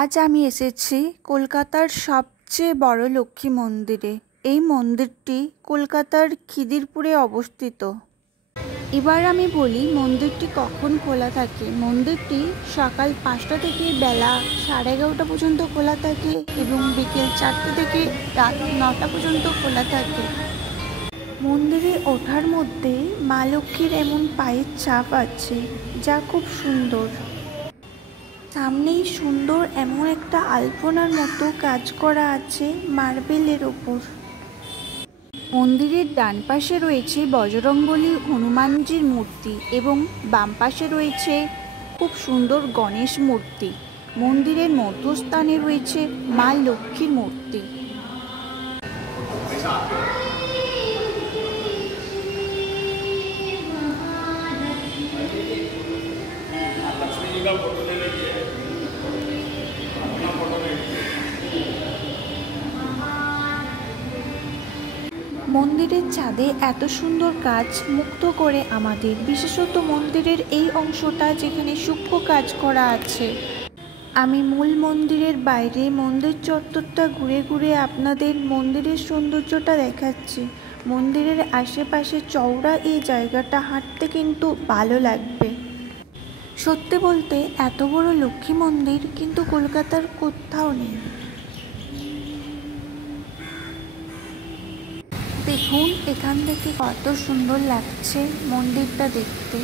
আজ আমি এসেছি কলকাতার সবচেয়ে বড় লক্ষ্মী মন্দিরে। এই মন্দিরটি কলকাতার খিদিরপুরে অবস্থিত। এবার আমি বলি মন্দিরটি কখন খোলা থাকে। মন্দিরটি সকাল 5টা থেকে বেলা 11:30 পর্যন্ত খোলা থাকে এবং বিকেল 4টে থেকে রাত 9টা পর্যন্ত খোলা থাকে। মন্দিরে ওঠার মধ্যে মা লক্ষ্মীর এমন পায়ের ছাপ আছে যা খুব সুন্দর। সামনেই সুন্দর এমন একটা আলপনার মতো কাজ করা আছে মার্বেলের ওপর। মন্দিরের ডান পাশে রয়েছে বজরংবলী হনুমানজির মূর্তি এবং বাম পাশে রয়েছে খুব সুন্দর গণেশ মূর্তি। মন্দিরের মধ্যস্থানে রয়েছে মা লক্ষ্মীর মূর্তি। মন্দিরের ছাদে এত সুন্দর কাজ মুগ্ধ করে আমাদের, বিশেষত মন্দিরের এই অংশটা যেখানে সূক্ষ্ম কাজ করা আছে। আমি মূল মন্দিরের বাইরে মন্দির চত্বরটা ঘুরে ঘুরে আপনাদের মন্দিরের সৌন্দর্যটা দেখাচ্ছি। মন্দিরের আশেপাশে চওড়া এই জায়গাটা হাঁটতে কিন্তু ভালো লাগবে। সত্যি বলতে এত বড় লক্ষ্মী মন্দির কিন্তু কলকাতার কোথাও নেই। দেখুন এখান থেকে কত সুন্দর লাগছে মন্দিরটা দেখতে।